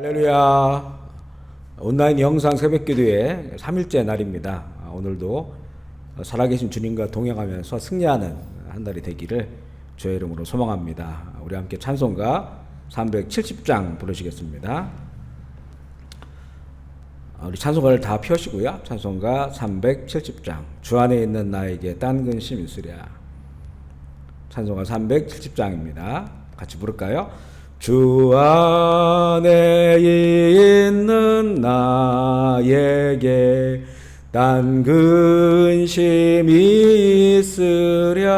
할렐루야. 온라인 영상 새벽기도의 3일째 날입니다. 오늘도 살아계신 주님과 동행하면서 승리하는 한 달이 되기를 주의 이름으로 소망합니다. 우리 함께 찬송가 370장 부르시겠습니다. 우리 찬송가를 다 펴시고요. 찬송가 370장 주 안에 있는 나에게 딴 근심 있으랴. 찬송가 370장입니다. 같이 부를까요? 주 안에 있는 나에게 딴 근심이 있으랴.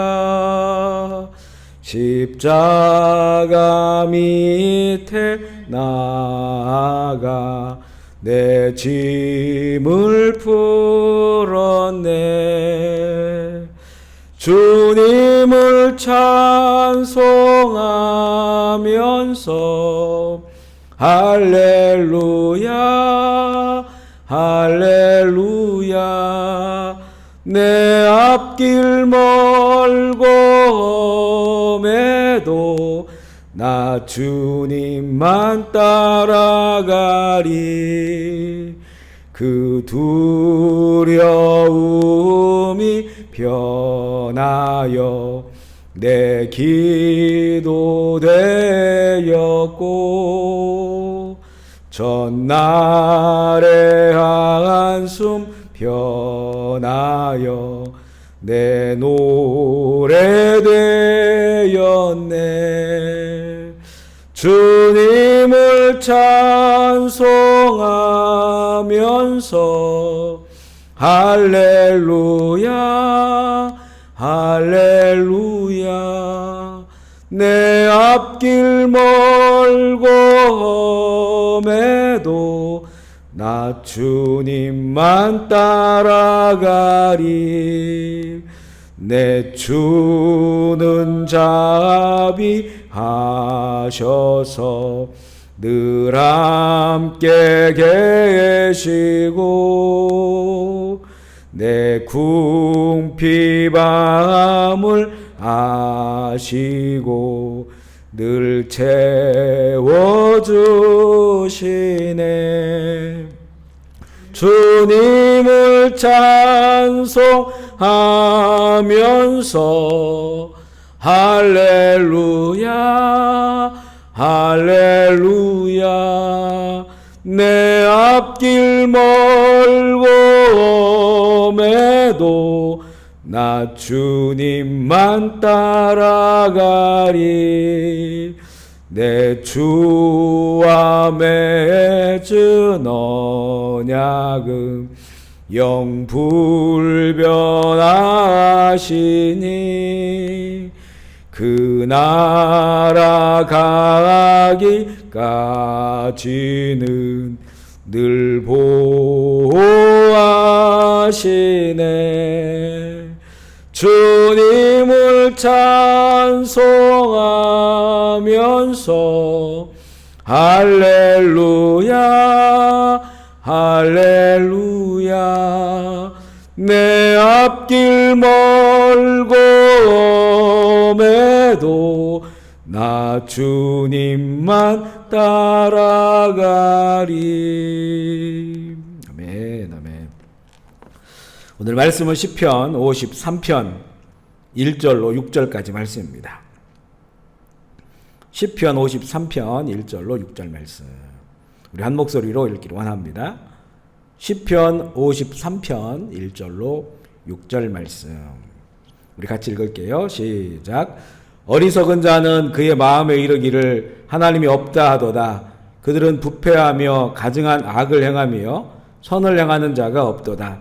십자가 밑에 나아가 내 짐을 풀었네. 주님을 찬송하면서 할렐루야 할렐루야. 내 앞길 멀고 험해도 나 주님만 따라가리. 그 두려움이 변하여 내 기도 되었고 전날의 한숨 변하여 내 노래 되었네. 주님을 찬송하면서 할렐루야 할렐루야. 내 앞길 멀고 험해도 나 주님만 따라가리. 내 주는 자비하셔서 늘 함께 계시고 내 궁핍함을 아시고 늘 채워주시네. 주님을 찬송하면서 할렐루야 할렐루야. 내 앞길 멀고 험해도 나 주님만 따라가리. 내 주와 맺은 언약은 영불변하시니 그 나라 가기까지는 늘 보호하시네. 주님을 찬송하면서 할렐루야 할렐루야. 내 앞길 멀고 험해도 나 주님만 따라가리. 아멘 아멘. 오늘 말씀은 시편 53편 1절로 6절까지 말씀입니다. 시편 53편 1절로 6절 말씀 우리 한 목소리로 읽기를 원합니다. 시편 53편 1절로 6절 말씀 우리 같이 읽을게요. 시작. 어리석은 자는 그의 마음에 이르기를 하나님이 없다 하도다. 그들은 부패하며 가증한 악을 행하며 선을 행하는 자가 없도다.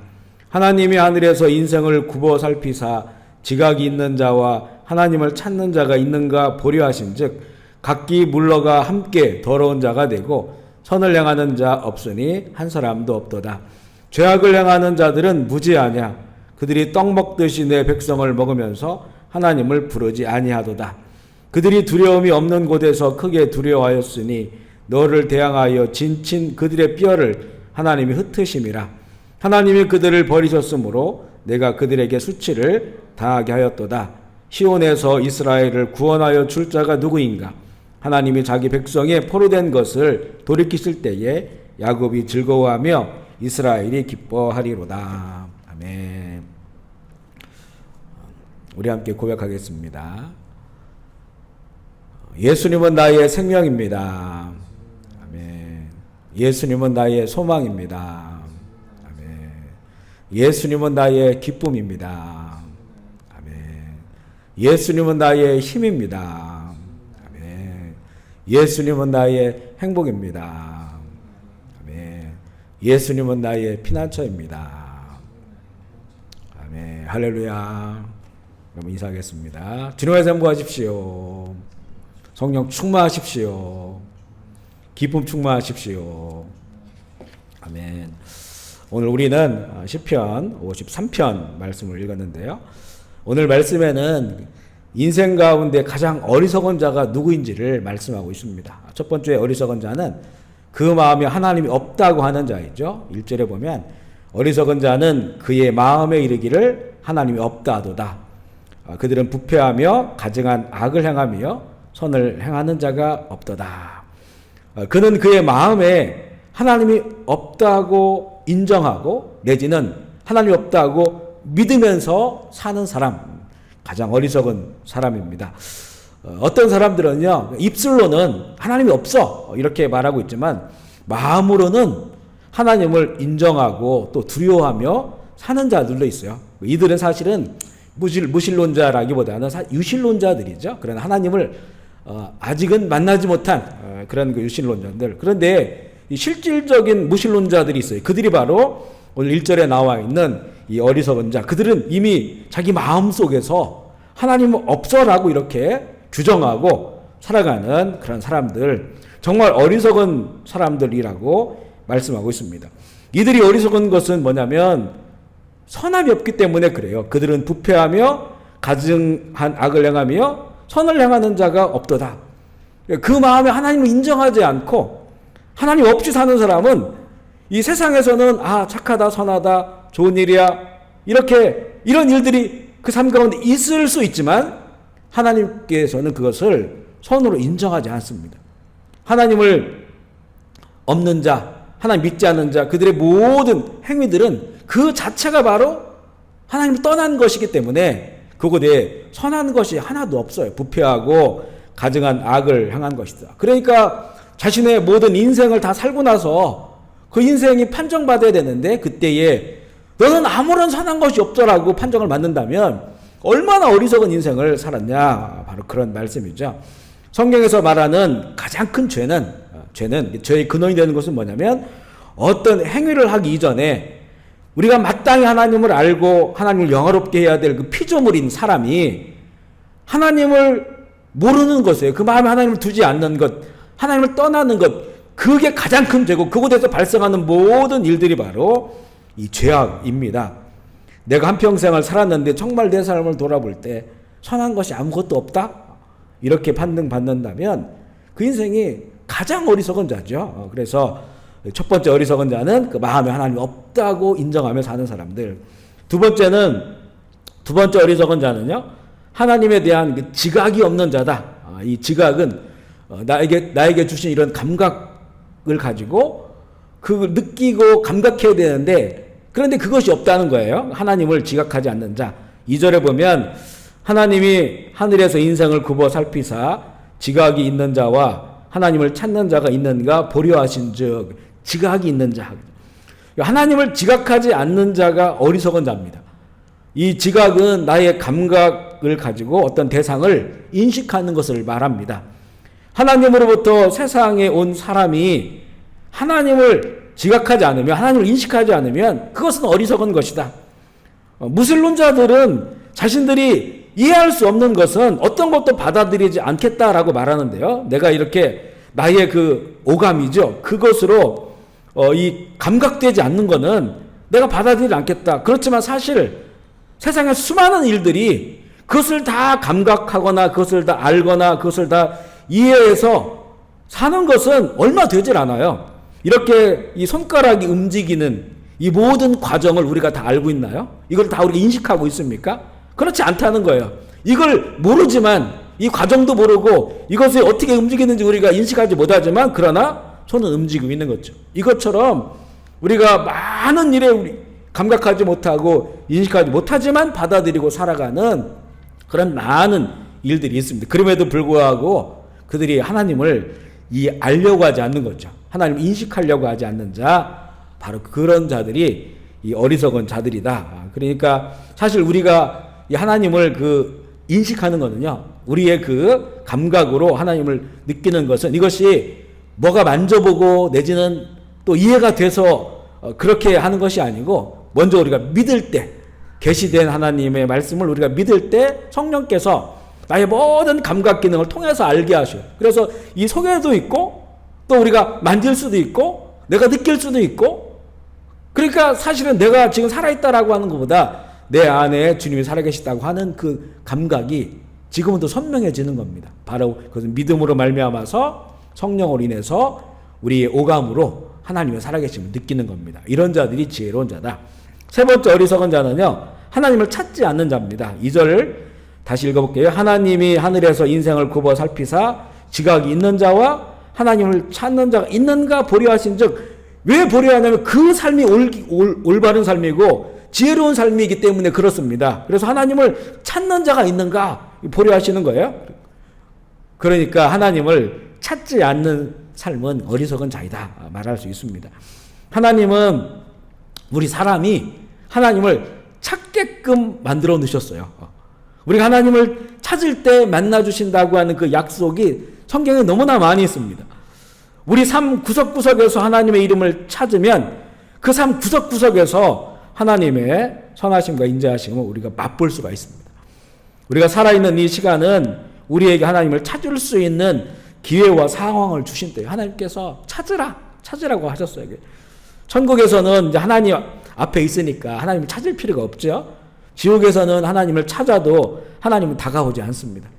하나님이 하늘에서 인생을 굽어 살피사 지각이 있는 자와 하나님을 찾는 자가 있는가 보려 하신즉 각기 물러가 함께 더러운 자가 되고 선을 행하는 자 없으니 한 사람도 없도다. 죄악을 행하는 자들은 무지하냐. 그들이 떡 먹듯이 내 백성을 먹으면서 하나님을 부르지 아니하도다. 그들이 두려움이 없는 곳에서 크게 두려워하였으니 너를 대항하여 진친 그들의 뼈를 하나님이 흩으심이라. 하나님이 그들을 버리셨으므로 내가 그들에게 수치를 당하게 하였도다. 시온에서 이스라엘을 구원하여 줄 자가 누구인가? 하나님이 자기 백성의 포로된 것을 돌이키실 때에 야곱이 즐거워하며 이스라엘이 기뻐하리로다. 아멘. 우리 함께 고백하겠습니다. 예수님은 나의 생명입니다. 아멘. 예수님은 나의 소망입니다. 아멘. 예수님은 나의 기쁨입니다. 아멘. 예수님은 나의 힘입니다. 아멘. 예수님은 나의 행복입니다. 아멘. 예수님은 나의 피난처입니다. 아멘. 할렐루야. 그럼 인사하겠습니다. 주님의 전부하십시오. 성령 충만하십시오. 기쁨 충만하십시오. 아멘. 오늘 우리는 시편 53편 말씀을 읽었는데요. 오늘 말씀에는 인생 가운데 가장 어리석은 자가 누구인지를 말씀하고 있습니다. 첫 번째 어리석은 자는 그 마음에 하나님이 없다고 하는 자이죠. 1절에 보면 어리석은 자는 그의 마음에 이르기를 하나님이 없다도다. 그들은 부패하며 가증한 악을 행하며 선을 행하는 자가 없도다. 그는 그의 마음에 하나님이 없다고 인정하고 내지는 하나님이 없다고 믿으면서 사는 사람, 가장 어리석은 사람입니다. 어떤 사람들은요, 입술로는 하나님이 없어 이렇게 말하고 있지만 마음으로는 하나님을 인정하고 또 두려워하며 사는 자들도 있어요. 이들은 사실은 무신론자라기보다는 유신론자들이죠. 그러나 하나님을 아직은 만나지 못한 그런 그 유신론자들. 그런데 이 실질적인 무신론자들이 있어요. 그들이 바로 오늘 1절에 나와 있는 이 어리석은 자. 그들은 이미 자기 마음속에서 하나님은 없어라고 이렇게 규정하고 살아가는 그런 사람들, 정말 어리석은 사람들이라고 말씀하고 있습니다. 이들이 어리석은 것은 뭐냐면 선함이 없기 때문에 그래요. 그들은 부패하며 가증한 악을 행하며 선을 행하는 자가 없도다. 그 마음에 하나님을 인정하지 않고 하나님 없이 사는 사람은 이 세상에서는 착하다, 선하다, 좋은 일이야 이런 일들이 그 삶 가운데 있을 수 있지만 하나님께서는 그것을 선으로 인정하지 않습니다. 하나님을 없는 자, 하나님 믿지 않는 자, 그들의 모든 행위들은 그 자체가 바로 하나님을 떠난 것이기 때문에 그곳에 선한 것이 하나도 없어요. 부패하고 가증한 악을 행한 것이다. 그러니까 자신의 모든 인생을 다 살고 나서 그 인생이 판정받아야 되는데 그때에 너는 아무런 선한 것이 없더라고 판정을 받는다면 얼마나 어리석은 인생을 살았냐. 바로 그런 말씀이죠. 성경에서 말하는 가장 큰 죄는 죄의 근원이 되는 것은 뭐냐면 어떤 행위를 하기 이전에 우리가 마땅히 하나님을 알고 하나님을 영화롭게 해야 될 그 피조물인 사람이 하나님을 모르는 것이에요. 그 마음에 하나님을 두지 않는 것, 하나님을 떠나는 것, 그게 가장 큰 죄고 그곳에서 발생하는 모든 일들이 바로 이 죄악입니다. 내가 한평생을 살았는데 정말 내 삶을 돌아볼 때 선한 것이 아무것도 없다? 이렇게 판단받는다면 그 인생이 가장 어리석은 자죠. 그래서 첫 번째 어리석은 자는 그 마음에 하나님이 없다고 인정하며 사는 사람들. 두 번째 어리석은 자는요, 하나님에 대한 그 지각이 없는 자다. 이 지각은 나에게 주신 이런 감각을 가지고 그걸 느끼고 감각해야 되는데 그런데 그것이 없다는 거예요. 하나님을 지각하지 않는 자. 2절에 보면 하나님이 하늘에서 인생을 굽어 살피사 지각이 있는 자와 하나님을 찾는 자가 있는가 보려 하신즉 지각이 있는 자. 하나님을 지각하지 않는 자가 어리석은 자입니다. 이 지각은 나의 감각을 가지고 어떤 대상을 인식하는 것을 말합니다. 하나님으로부터 세상에 온 사람이 하나님을 지각하지 않으면, 하나님을 인식하지 않으면 그것은 어리석은 것이다. 무신론자들은 자신들이 이해할 수 없는 것은 어떤 것도 받아들이지 않겠다라고 말하는데요. 내가 이렇게 나의 그 오감이죠. 그것으로 이 감각되지 않는 거는 내가 받아들이지 않겠다. 그렇지만 사실 세상에 수많은 일들이 그것을 다 감각하거나 그것을 다 알거나 그것을 다 이해해서 사는 것은 얼마 되질 않아요. 이렇게 이 손가락이 움직이는 이 모든 과정을 우리가 다 알고 있나요? 이걸 다 우리가 인식하고 있습니까? 그렇지 않다는 거예요. 이걸 모르지만 이 과정도 모르고 이것이 어떻게 움직이는지 우리가 인식하지 못하지만 그러나 손은 움직이고 있는 거죠. 이것처럼 우리가 많은 일에 우리 감각하지 못하고 인식하지 못하지만 받아들이고 살아가는 그런 많은 일들이 있습니다. 그럼에도 불구하고 그들이 하나님을 알려고 하지 않는 거죠. 하나님을 인식하려고 하지 않는 자, 바로 그런 자들이 이 어리석은 자들이다. 그러니까 사실 우리가 이 하나님을 인식하는 거는요, 우리의 그 감각으로 하나님을 느끼는 것은 이것이 뭐가 만져보고 내지는 또 이해가 돼서 그렇게 하는 것이 아니고 먼저 우리가 믿을 때, 계시된 하나님의 말씀을 우리가 믿을 때 성령께서 나의 모든 감각 기능을 통해서 알게 하셔요. 그래서 이 속에도 있고 또 우리가 만질 수도 있고 내가 느낄 수도 있고, 그러니까 사실은 내가 지금 살아있다라고 하는 것보다 내 안에 주님이 살아계시다고 하는 그 감각이 지금은 더 선명해지는 겁니다. 바로 그것은 믿음으로 말미암아서 성령으로 인해서 우리의 오감으로 하나님의 살아계심을 느끼는 겁니다. 이런 자들이 지혜로운 자다. 세 번째 어리석은 자는요, 하나님을 찾지 않는 자입니다. 2절 다시 읽어볼게요. 하나님이 하늘에서 인생을 굽어 살피사 지각이 있는 자와 하나님을 찾는 자가 있는가 보려 하신 즉, 왜 보려 하냐면 그 삶이 올바른 삶이고 지혜로운 삶이기 때문에 그렇습니다. 그래서 하나님을 찾는 자가 있는가 보려 하시는 거예요. 그러니까 하나님을 찾지 않는 삶은 어리석은 자이다 말할 수 있습니다. 하나님은 우리 사람이 하나님을 찾게끔 만들어 놓으셨어요. 우리가 하나님을 찾을 때 만나 주신다고 하는 그 약속이 성경에 너무나 많이 있습니다. 우리 삶 구석구석에서 하나님의 이름을 찾으면 그 삶 구석구석에서 하나님의 선하심과 인자하심을 우리가 맛볼 수가 있습니다. 우리가 살아있는 이 시간은 우리에게 하나님을 찾을 수 있는 기회와 상황을 주신대요. 하나님께서 찾으라고 하셨어요. 천국에서는 이제 하나님 앞에 있으니까 하나님을 찾을 필요가 없죠. 지옥에서는 하나님을 찾아도 하나님은 다가오지 않습니다.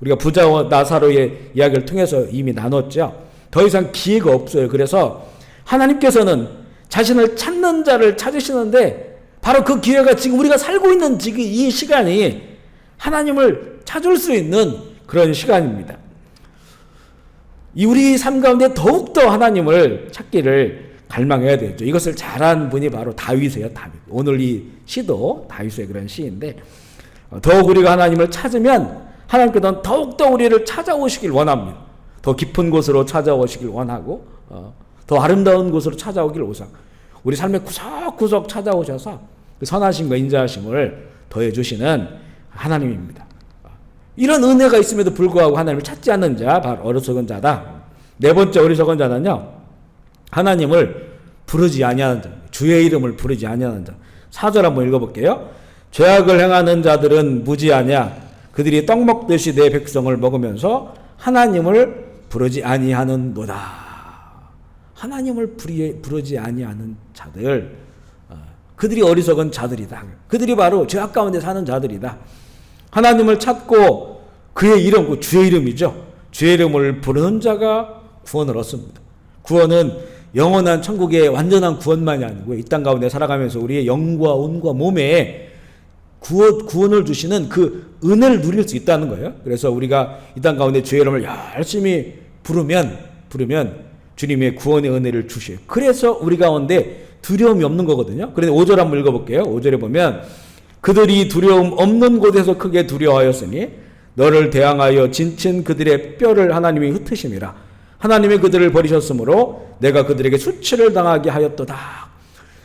우리가 부자와 나사로의 이야기를 통해서 이미 나눴죠. 더 이상 기회가 없어요. 그래서 하나님께서는 자신을 찾는 자를 찾으시는데 바로 그 기회가 지금 우리가 살고 있는 지금 이 시간이 하나님을 찾을 수 있는 그런 시간입니다. 우리 삶 가운데 더욱더 하나님을 찾기를 갈망해야 되죠. 이것을 잘한 분이 바로 다윗이에요. 다윗. 오늘 이 시도 다윗의 그런 시인데, 더욱 우리가 하나님을 찾으면 하나님께서는 더욱더 우리를 찾아오시길 원합니다. 더 깊은 곳으로 찾아오시길 원하고 더 아름다운 곳으로 찾아오길 원하고 우리 삶의 구석구석 찾아오셔서 그 선하심과 인자하심을 더해주시는 하나님입니다. 이런 은혜가 있음에도 불구하고 하나님을 찾지 않는 자, 바로 어리석은 자다. 네 번째 어리석은 자는요, 하나님을 부르지 아니하는 자, 주의 이름을 부르지 아니하는 자. 4절 한번 읽어볼게요. 죄악을 행하는 자들은 무지하냐? 그들이 떡 먹듯이 내 백성을 먹으면서 하나님을 부르지 아니하는도다. 하나님을 부르지 아니하는 자들, 그들이 어리석은 자들이다. 그들이 바로 죄악 가운데 사는 자들이다. 하나님을 찾고 그의 이름, 주의 이름이죠. 주의 이름을 부르는 자가 구원을 얻습니다. 구원은 영원한 천국의 완전한 구원만이 아니고 이 땅 가운데 살아가면서 우리의 영과 온과 몸에 구원을 주시는 그 은혜를 누릴 수 있다는 거예요. 그래서 우리가 이 땅 가운데 주의 이름을 열심히 부르면 주님의 구원의 은혜를 주셔요. 그래서 우리 가운데 두려움이 없는 거거든요. 그런데 5절 한번 읽어볼게요. 5절에 보면 그들이 두려움 없는 곳에서 크게 두려워하였으니 너를 대항하여 진친 그들의 뼈를 하나님이 흩으심이라. 하나님이 그들을 버리셨으므로 내가 그들에게 수치를 당하게 하였도다.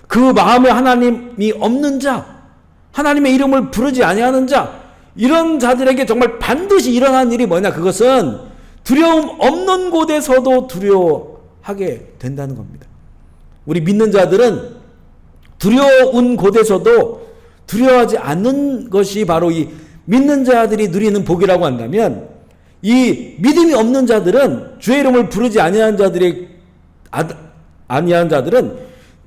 그 마음에 하나님이 없는 자, 하나님의 이름을 부르지 아니하는 자, 이런 자들에게 정말 반드시 일어난 일이 뭐냐? 그것은 두려움 없는 곳에서도 두려워하게 된다는 겁니다. 우리 믿는 자들은 두려운 곳에서도 두려워하지 않는 것이 바로 이 믿는 자들이 누리는 복이라고 한다면, 이 믿음이 없는 자들은, 주의 이름을 부르지 아니하는 자들은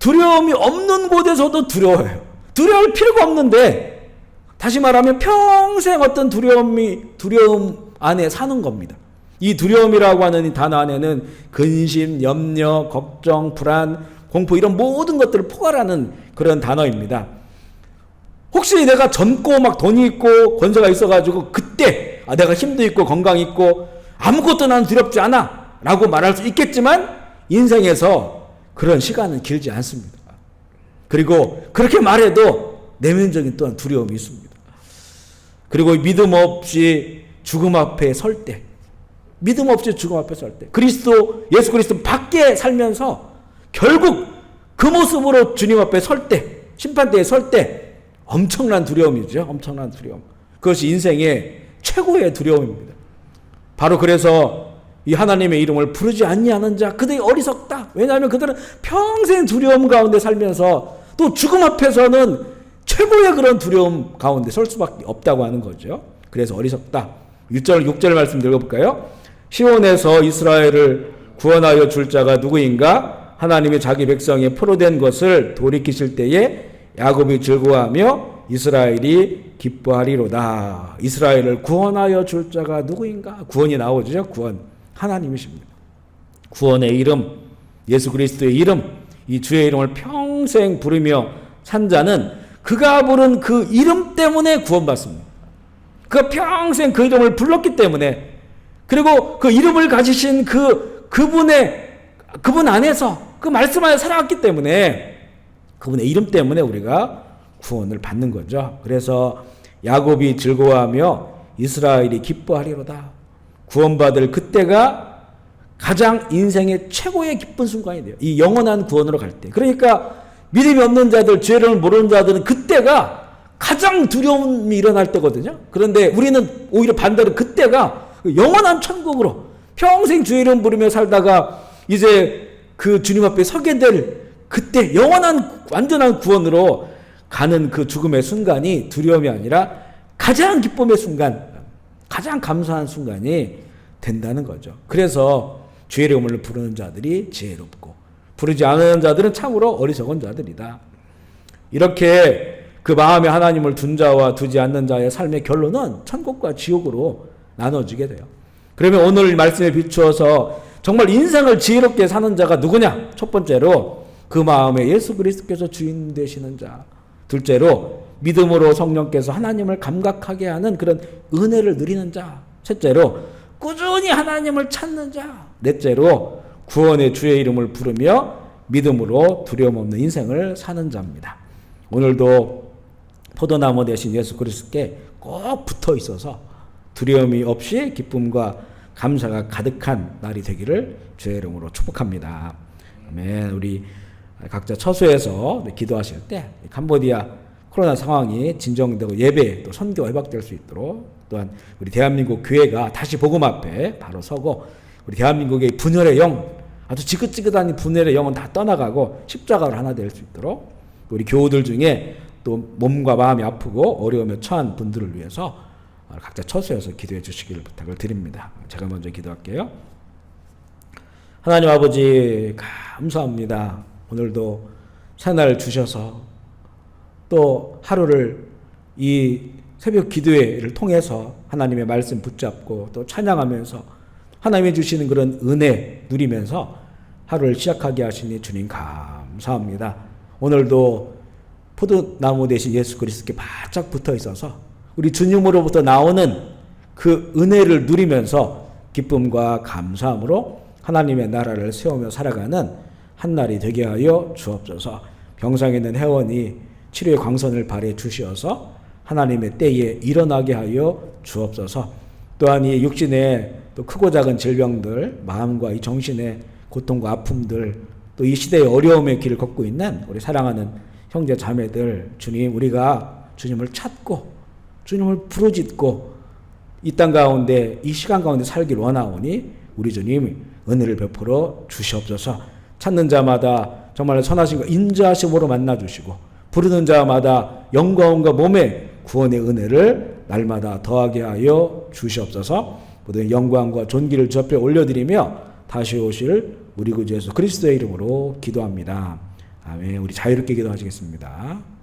두려움이 없는 곳에서도 두려워해요. 두려울 필요가 없는데, 다시 말하면 평생 어떤 두려움 안에 사는 겁니다. 이 두려움이라고 하는 이 단어 안에는 근심, 염려, 걱정, 불안, 공포, 이런 모든 것들을 포괄하는 그런 단어입니다. 혹시 내가 젊고 막 돈이 있고 권세가 있어가지고 그때 내가 힘도 있고 건강 있고 아무것도 난 두렵지 않아 라고 말할 수 있겠지만 인생에서 그런 시간은 길지 않습니다. 그리고 그렇게 말해도 내면적인 또한 두려움이 있습니다. 그리고 믿음 없이 죽음 앞에 설 때, 믿음 없이 죽음 앞에 설 때, 예수 그리스도 밖에 살면서 결국 그 모습으로 주님 앞에 설 때, 심판대에 설 때 엄청난 두려움이죠. 엄청난 두려움. 그것이 인생의 최고의 두려움입니다. 바로 그래서 이 하나님의 이름을 부르지 아니하는 자 그들이 어리석다. 왜냐하면 그들은 평생 두려움 가운데 살면서 또 죽음 앞에서는 최고의 그런 두려움 가운데 설 수밖에 없다고 하는 거죠. 그래서 어리석다. 6절 말씀 읽어볼까요? 시온에서 이스라엘을 구원하여 줄 자가 누구인가? 하나님이 자기 백성의 포로된 것을 돌이키실 때에 야곱이 즐거워하며 이스라엘이 기뻐하리로다. 이스라엘을 구원하여 줄 자가 누구인가? 구원이 나오죠. 구원. 하나님이십니다. 구원의 이름, 예수 그리스도의 이름, 이 주의 이름을 평생 부르며 산 자는 그가 부른 그 이름 때문에 구원받습니다. 그가 평생 그 이름을 불렀기 때문에, 그리고 그 이름을 가지신 그분 안에서 그 말씀 안에 살아왔기 때문에 그분의 이름 때문에 우리가 구원을 받는 거죠. 그래서 야곱이 즐거워하며 이스라엘이 기뻐하리로다. 구원받을 그때가 가장 인생의 최고의 기쁜 순간이 돼요. 이 영원한 구원으로 갈 때. 그러니까 믿음이 없는 자들, 죄를 모르는 자들은 그때가 가장 두려움이 일어날 때거든요. 그런데 우리는 오히려 반대로 그때가 영원한 천국으로 평생 주의 이름 부르며 살다가 이제 그 주님 앞에 서게 될 그때 영원한 완전한 구원으로 가는 그 죽음의 순간이 두려움이 아니라 가장 기쁨의 순간, 가장 감사한 순간이 된다는 거죠. 그래서 주의 이름을 부르는 자들이 지혜롭고 부르지 않는 자들은 참으로 어리석은 자들이다. 이렇게 그 마음에 하나님을 둔 자와 두지 않는 자의 삶의 결론은 천국과 지옥으로 나눠지게 돼요. 그러면 오늘 말씀에 비추어서 정말 인생을 지혜롭게 사는 자가 누구냐? 첫 번째로 그 마음에 예수 그리스도께서 주인 되시는 자. 둘째로 믿음으로 성령께서 하나님을 감각하게 하는 그런 은혜를 누리는 자. 셋째로 꾸준히 하나님을 찾는 자. 넷째로 구원의 주의 이름을 부르며 믿음으로 두려움 없는 인생을 사는 자입니다. 오늘도 포도나무 대신 예수 그리스도께 꼭 붙어 있어서 두려움이 없이 기쁨과 감사가 가득한 날이 되기를 주의 이름으로 축복합니다. 아멘. 우리 각자 처소에서 기도하실 때 캄보디아 코로나 상황이 진정되고 예배 또 선교가 회복될 수 있도록, 또한 우리 대한민국 교회가 다시 복음 앞에 바로 서고 우리 대한민국의 분열의 영, 아주 지긋지긋한 분열의 영은 다 떠나가고 십자가로 하나 될 수 있도록, 우리 교우들 중에 또 몸과 마음이 아프고 어려움에 처한 분들을 위해서 각자 처소에서 기도해 주시기를 부탁을 드립니다. 제가 먼저 기도할게요. 하나님 아버지 감사합니다. 오늘도 새날 주셔서 또 하루를 이 새벽 기도회를 통해서 하나님의 말씀 붙잡고 또 찬양하면서 하나님이 주시는 그런 은혜 누리면서 하루를 시작하게 하시니 주님 감사합니다. 오늘도 포도나무 대신 예수 그리스도께 바짝 붙어 있어서 우리 주님으로부터 나오는 그 은혜를 누리면서 기쁨과 감사함으로 하나님의 나라를 세우며 살아가는 한날이 되게 하여 주옵소서. 병상에 있는 회원이 치료의 광선을 발해 주시어서 하나님의 때에 일어나게 하여 주옵소서. 또한 이 육신의 또 크고 작은 질병들, 마음과 이 정신의 고통과 아픔들, 또 이 시대의 어려움의 길을 걷고 있는 우리 사랑하는 형제 자매들, 주님, 우리가 주님을 찾고 주님을 부르짖고 이 땅 가운데 이 시간 가운데 살길 원하오니 우리 주님 은혜를 베풀어 주시옵소서. 찾는 자마다 정말 선하신 인자하심으로 만나 주시고 부르는 자마다 영광과 몸에 구원의 은혜를 날마다 더하게 하여 주시옵소서. 모든 영광과 존귀를 주 앞에 올려드리며 다시 오실 우리 구주 예수 그리스도의 이름으로 기도합니다. 아멘. 우리 자유롭게 기도하시겠습니다.